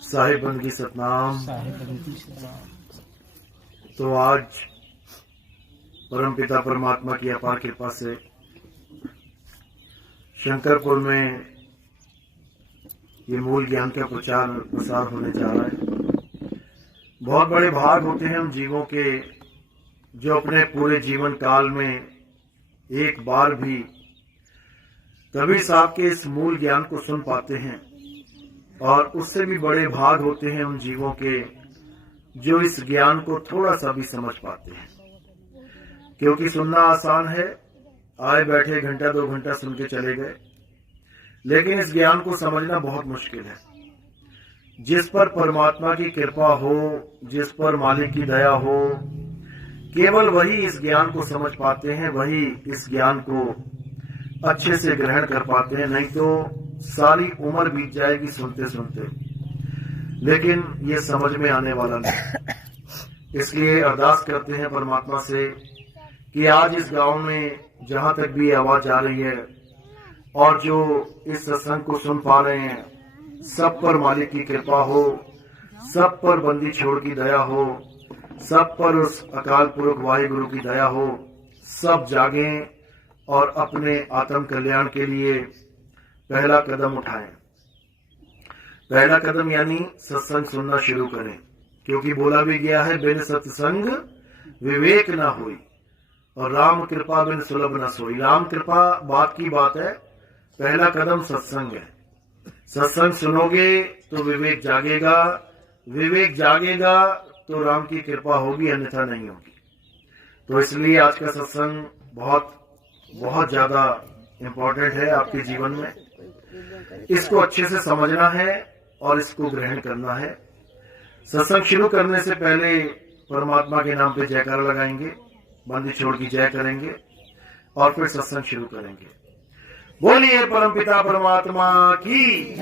साहिब बंदगी सतनाम। तो आज परमपिता परमात्मा की अपार कृपा से शंकरपुर में ये मूल ज्ञान का प्रचार प्रसार होने जा रहा है। बहुत बड़े भाग होते हैं हम जीवों के जो अपने पूरे जीवन काल में एक बार भी कबीर साहब के इस मूल ज्ञान को सुन पाते हैं, और उससे भी बड़े भाग होते हैं उन जीवों के जो इस ज्ञान को थोड़ा सा भी समझ पाते हैं। क्योंकि सुनना आसान है, आए बैठे घंटा 2 घंटा सुन के चले गए, लेकिन इस ज्ञान को समझना बहुत मुश्किल है। जिस पर परमात्मा की कृपा हो, जिस पर मालिक की दया हो, केवल वही इस ज्ञान को समझ पाते हैं, वही इस ज्ञान को अच्छे से ग्रहण कर पाते हैं। नहीं तो सारी उम्र बीत जाएगी सुनते सुनते, लेकिन ये समझ में आने वाला नहीं। इसलिए अरदास करते हैं परमात्मा से कि आज इस गांव में जहां तक भी आवाज आ रही है और जो इस सत्संग को सुन पा रहे हैं, सब पर मालिक की कृपा हो, सब पर बंदी छोड़ की दया हो, सब पर उस अकाल पुरख वाहिगुरु की दया हो। सब जागें और अपने आत्म कल्याण के लिए पहला कदम उठाएं। पहला कदम यानी सत्संग सुनना शुरू करें, क्योंकि बोला भी गया है बिन सत्संग विवेक ना होई और राम कृपा बिन सुलभ न सोई। राम कृपा बात की बात है, पहला कदम सत्संग है। सत्संग सुनोगे तो विवेक जागेगा, विवेक जागेगा तो राम की कृपा होगी, अन्यथा नहीं होगी। तो इसलिए आज का सत्संग बहुत बहुत ज्यादा इम्पोर्टेंट है आपके जीवन में। इसको अच्छे से समझना है और इसको ग्रहण करना है। सत्संग शुरू करने से पहले परमात्मा के नाम पे जयकारा लगाएंगे, बंदी छोड़ की जय करेंगे और फिर सत्संग शुरू करेंगे। बोलिए परमपिता परमात्मा की,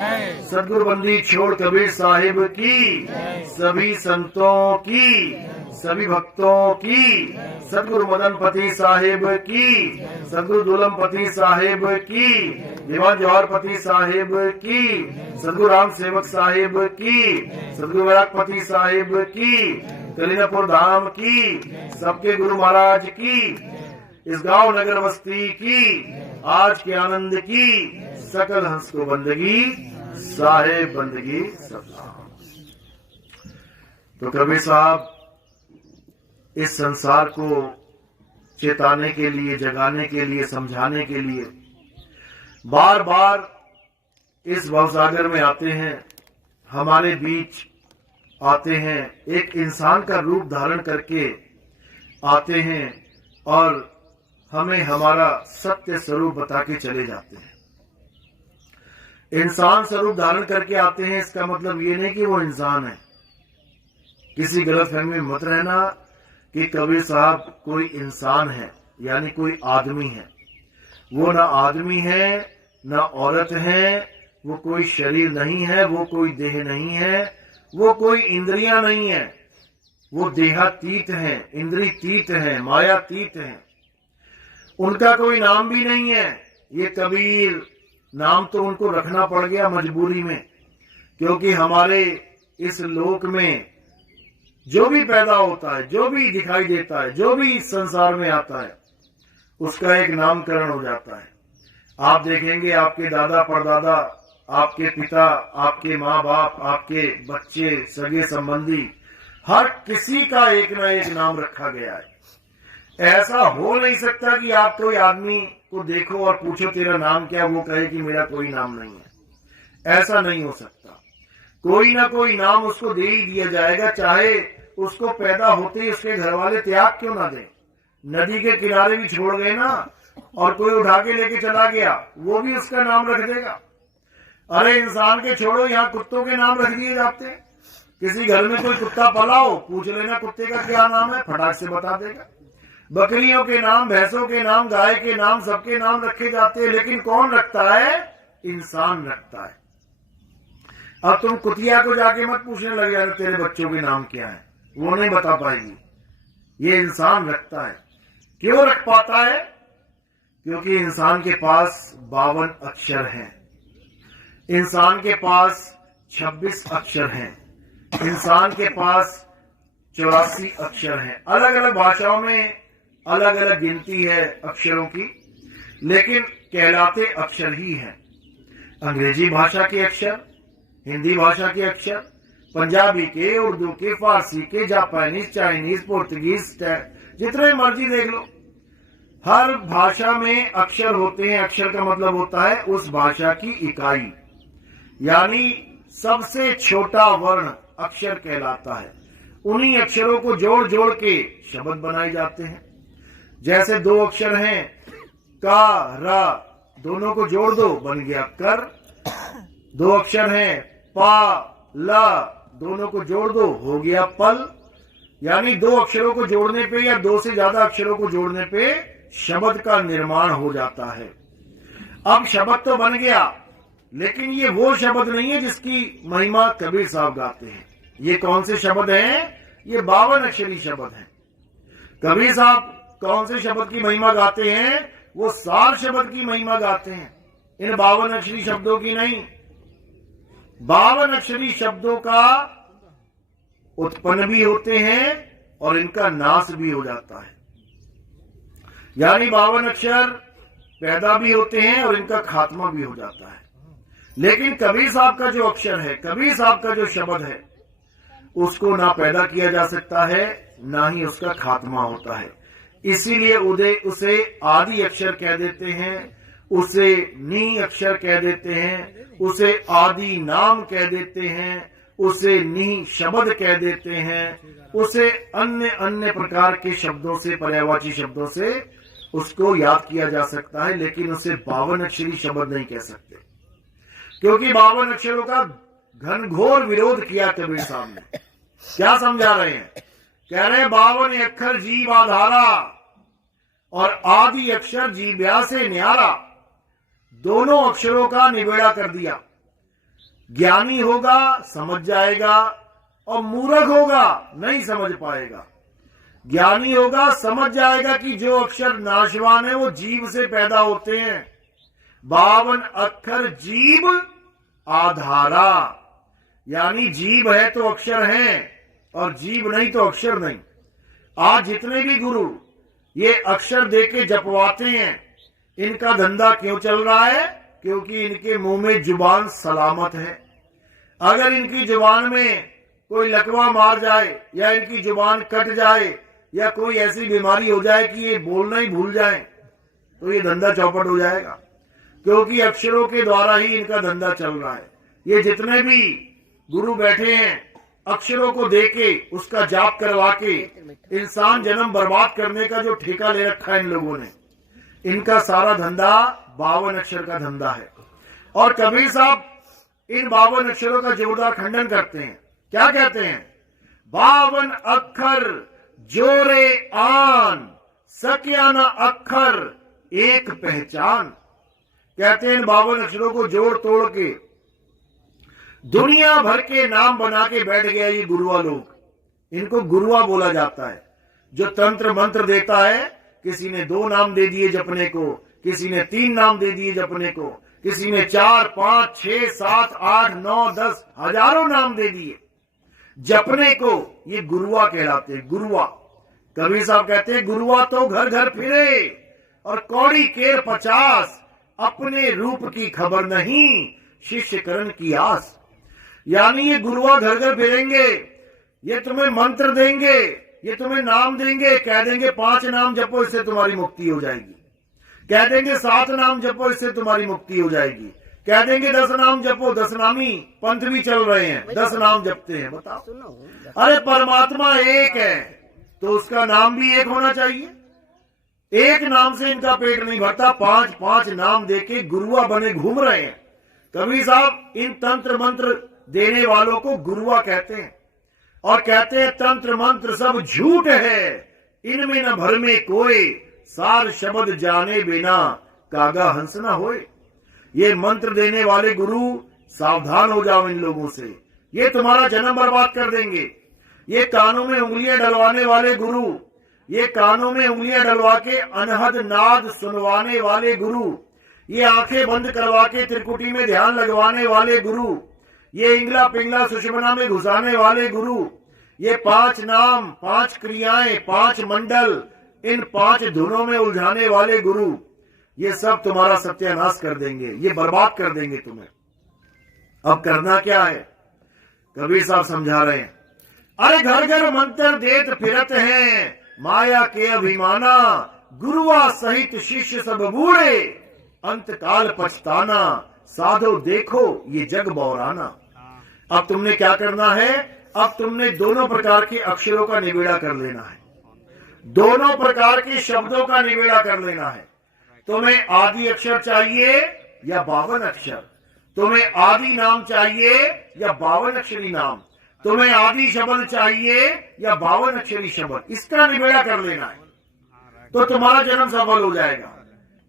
सदगुरु बंदी छोड़ कबीर साहिब की, सभी संतों की, सभी भक्तों की, सदगुरु मदनपति साहिब की, सदगुरु दुलमपति साहिब की, दीवान जवाहरपति साहिब की, सदगुरु राम सेवक साहिब की, सदगुरु वैरागपति साहिब की, कलीनापुर धाम की, सबके गुरु महाराज की, इस गांव नगर बस्ती की, आज के आनंद की, सकल हंस को बंदगी, साहेब बंदगी सलाम। तो कबीर साहब इस संसार को चेताने के लिए, जगाने के लिए, समझाने के लिए बार बार इस भवसागर में आते हैं, हमारे बीच आते हैं, एक इंसान का रूप धारण करके आते हैं और हमें हमारा सत्य स्वरूप बता के चले जाते हैं। इंसान स्वरूप धारण करके आते हैं, इसका मतलब ये नहीं कि वो इंसान है। किसी गलतफहमी में मत रहना कि कबीर साहब कोई इंसान है, यानी कोई आदमी है। वो ना आदमी है, ना औरत है, वो कोई शरीर नहीं है, वो कोई देह नहीं है, वो कोई इंद्रियां नहीं है, वो देहातीत है, इंद्रियतीत है, मायातीत है। उनका कोई नाम भी नहीं है। ये कबीर नाम तो उनको रखना पड़ गया मजबूरी में, क्योंकि हमारे इस लोक में जो भी पैदा होता है, जो भी दिखाई देता है, जो भी इस संसार में आता है, उसका एक नामकरण हो जाता है। आप देखेंगे आपके दादा परदादा, आपके पिता, आपके माँ बाप, आपके बच्चे, सगे संबंधी, हर किसी का एक ना एक नाम रखा गया है। ऐसा हो नहीं सकता कि आप कोई आदमी को देखो और पूछो तेरा नाम क्या, वो कहे कि मेरा कोई नाम नहीं है। ऐसा नहीं हो सकता। कोई ना कोई नाम उसको दे ही दिया जाएगा, चाहे उसको पैदा होते ही उसके घर वाले त्याग क्यों ना दें। नदी के किनारे भी छोड़ गए ना, और कोई उठा के लेके चला गया, वो भी उसका नाम रख देगा। अरे इंसान के छोड़ो, यहाँ कुत्तों के नाम रख दिए जाते हैं। किसी घर में कोई कुत्ता पला हो, पूछ लेना कुत्ते का क्या नाम है, फटाक से बता देगा। बकरियों के नाम, भैंसों के नाम, गाय के नाम, सबके नाम रखे जाते हैं, लेकिन कौन रखता है? इंसान रखता है। अब तुम कुतिया को जाके मत पूछने लग जाना तेरे बच्चों के नाम क्या है, वो नहीं बता पाएगी। ये इंसान रखता है। क्यों रख पाता है? क्योंकि इंसान के पास 52 अक्षर हैं। इंसान के पास 26 अक्षर हैं, इंसान के पास 84 अक्षर हैं। अलग अलग भाषाओं में अलग अलग गिनती है अक्षरों की, लेकिन कहलाते अक्षर ही हैं। अंग्रेजी भाषा के अक्षर, हिंदी भाषा के अक्षर, पंजाबी के, उर्दू के, फारसी के, जापानीज, चाइनीज, पुर्तगीज, जितने मर्जी देख लो, हर भाषा में अक्षर होते हैं। अक्षर का मतलब होता है उस भाषा की इकाई, यानी सबसे छोटा वर्ण अक्षर कहलाता है। उन्हीं अक्षरों को जोड़ जोड़ के शब्द बनाए जाते हैं। जैसे दो अक्षर हैं का, रा, दोनों को जोड़ दो बन गया कर। दो अक्षर हैं पा, ला, दोनों को जोड़ दो हो गया पल। यानी दो अक्षरों को जोड़ने पे या दो से ज्यादा अक्षरों को जोड़ने पे शब्द का निर्माण हो जाता है। अब शब्द तो बन गया, लेकिन ये वो शब्द नहीं है जिसकी महिमा कबीर साहब गाते हैं। ये कौन से शब्द हैं? ये 52 अक्षरी शब्द हैं। कबीर साहब कौन से शब्द की महिमा गाते हैं? वो सार शब्द की महिमा गाते हैं, इन 52 अक्षरी शब्दों की नहीं। 52 अक्षरी शब्दों का उत्पन्न भी होते हैं और इनका नाश भी हो जाता है। यानी 52 अक्षर पैदा भी होते हैं और इनका खात्मा भी हो जाता है। लेकिन कबीर साहब का जो अक्षर है, कबीर साहब का जो शब्द है, उसको ना पैदा किया जा सकता है, ना ही उसका खात्मा होता है। इसीलिए उसे आदि अक्षर कह देते हैं, उसे नी अक्षर कह देते हैं, उसे आदि नाम कह देते हैं, उसे नी शब्द कह देते हैं, उसे अन्य अन्य प्रकार के शब्दों से, पर्यायवाची शब्दों से उसको याद किया जा सकता है। लेकिन उसे 52 अक्षरी शब्द नहीं कह सकते, क्योंकि 52 अक्षरों का घनघोर विरोध किया कबीर साहब ने। क्या समझा रहे हैं? कह रहे 52 अक्षर जीव आधारा और आदि अक्षर जीव्या से न्यारा। दोनों अक्षरों का निबेड़ा कर दिया। ज्ञानी होगा समझ जाएगा और मूर्ख होगा नहीं समझ पाएगा। ज्ञानी होगा समझ जाएगा कि जो अक्षर नाशवान है वो जीव से पैदा होते हैं। 52 अक्षर जीव आधारा, यानी जीव है तो अक्षर है और जीव नहीं तो अक्षर नहीं। आज जितने भी गुरु ये अक्षर देके जपवाते हैं, इनका धंधा क्यों चल रहा है? क्योंकि इनके मुंह में जुबान सलामत है। अगर इनकी जुबान में कोई लकवा मार जाए या इनकी जुबान कट जाए या कोई ऐसी बीमारी हो जाए कि ये बोलना ही भूल जाए, तो ये धंधा चौपट हो जाएगा। क्योंकि अक्षरों के द्वारा ही इनका धंधा चल रहा है। ये जितने भी गुरु बैठे हैं, अक्षरों को देके उसका जाप करवा के इंसान जन्म बर्बाद करने का जो ठेका ले रखा है इन लोगों ने, इनका सारा धंधा 52 अक्षर का धंधा है। और कबीर साहब इन 52 अक्षरों का जोरदार खंडन करते हैं। क्या कहते हैं? 52 अक्षर जोरे आन, सक्या न अक्षर एक पहचान। कहते हैं इन 52 अक्षरों को जोड़ तोड़ के दुनिया भर के नाम बना के बैठ गया ये गुरुआ लोग। इनको गुरुआ बोला जाता है। जो तंत्र मंत्र देता है, किसी ने 2 नाम दे दिए जपने को, किसी ने 3 नाम दे दिए जपने को, किसी ने 4, 5, 6, 7, 8, 9, 10 हजारों नाम दे दिए जपने को। ये गुरुआ कहलाते हैं, गुरुआ। कबीर साहब कहते हैं गुरुआ तो घर घर फिरे और कौड़ी केर 50, अपने रूप की खबर नहीं शिष्य करण की आस। यानी ये गुरुआ घर घर फिरेंगे, ये तुम्हें मंत्र देंगे, ये तुम्हें नाम देंगे, कह देंगे 5 नाम जपो इससे तुम्हारी मुक्ति हो जाएगी, कह देंगे 7 नाम जपो इससे तुम्हारी मुक्ति हो जाएगी, कह देंगे 10 नाम जपो। 10 नामी पंथ भी चल रहे हैं, 10 नाम जपते हैं। बताओ, अरे परमात्मा एक है तो उसका नाम भी एक होना चाहिए। एक नाम से इनका पेट नहीं भरता, 5-5 नाम देके गुरुआ बने घूम रहे हैं। कबीर साहब इन तंत्र मंत्र देने वालों को गुरुआ कहते हैं और कहते हैं तंत्र मंत्र सब झूठ है, इनमें न भर में कोई, सार शब्द जाने बिना कागा हंस न होए। ये मंत्र देने वाले गुरु सावधान हो जाओ इन लोगों से, ये तुम्हारा जन्म बर्बाद कर देंगे। ये कानों में उंगलियां डलवाने वाले गुरु, ये कानों में उंगलियां डलवा के अनहद नाद सुनवाने वाले गुरु, ये आंखें बंद करवा के त्रिकुटी में ध्यान लगवाने वाले गुरु, ये इंगला पिंगला सुषमना में घुसाने वाले गुरु, ये 5 नाम, 5 क्रियाएं, 5 मंडल, इन 5 धुनों में उलझाने वाले गुरु, ये सब तुम्हारा सत्यानाश कर देंगे, ये बर्बाद कर देंगे तुम्हें। अब करना क्या है? कबीर साहब समझा रहे हैं, अरे घर घर मंत्र देत फिरत हैं, माया के अभिमाना, गुरुआ सहित शिष्य सब बूढ़े, अंत काल पछताना, साधो देखो ये जग बौराना। अब तुमने क्या करना है? अब तुमने दोनों प्रकार के अक्षरों का निबेड़ा कर लेना है, दोनों प्रकार के शब्दों का निबेड़ा कर लेना है। तुम्हें आदि अक्षर चाहिए या 52 अक्षर? तुम्हें आदि नाम चाहिए या 52 अक्षरी नाम? तुम्हें आदि शब्द चाहिए या 52 अक्षरी शब्द? इसका निबेड़ा कर लेना है तो तुम्हारा जन्म सफल हो जाएगा।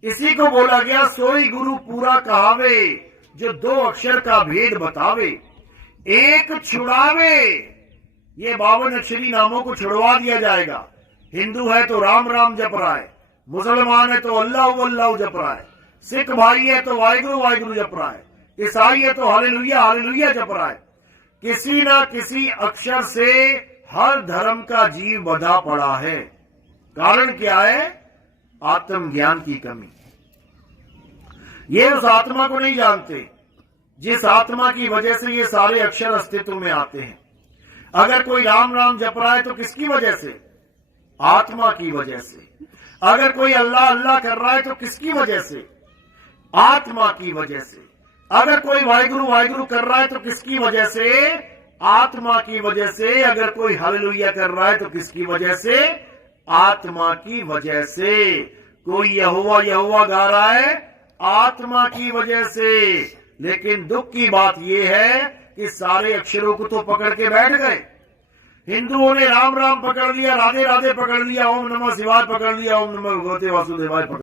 इसी को बोला गया, सोई गुरु पूरा कहावे, जो 2 अक्षर का भेद बतावे, एक छुड़ावे। ये 52 अक्षरी नामों को छुड़वा दिया जाएगा। हिंदू है तो राम राम जप रहा है, मुसलमान है तो अल्लाह अल्लाह जप रहा है, सिख भाई है तो वाहिगुरु वाहिगुरु जप रहा है, ईसाई है तो हालेलुया हालेलुया जप रहा है। किसी ना किसी अक्षर से हर धर्म का जीव बंधा पड़ा है। कारण क्या है? आत्मज्ञान की कमी। ये उस आत्मा को नहीं जानते जिस आत्मा की वजह से ये सारे अक्षर अस्तित्व में आते हैं। अगर कोई राम राम जप रहा है तो किसकी वजह से? आत्मा की वजह से। अगर कोई अल्लाह अल्लाह कर रहा है तो किसकी वजह से? आत्मा की वजह से। अगर कोई वाहिगुरु वाहिगुरु कर रहा है तो किसकी वजह से? आत्मा की वजह से। अगर कोई हालेलुया कर रहा है तो किसकी वजह से? आत्मा की वजह से। कोई यहोवा यहोवा गा रहा है आत्मा की वजह से। लेकिन दुख की बात यह है कि सारे अक्षरों को तो पकड़ के बैठ गए। हिंदुओं ने राम राम पकड़ लिया, राधे राधे पकड़ लिया, ओम नमः शिवाय पकड़ लिया, ओम नमः भगवते वासुदेवाय पकड़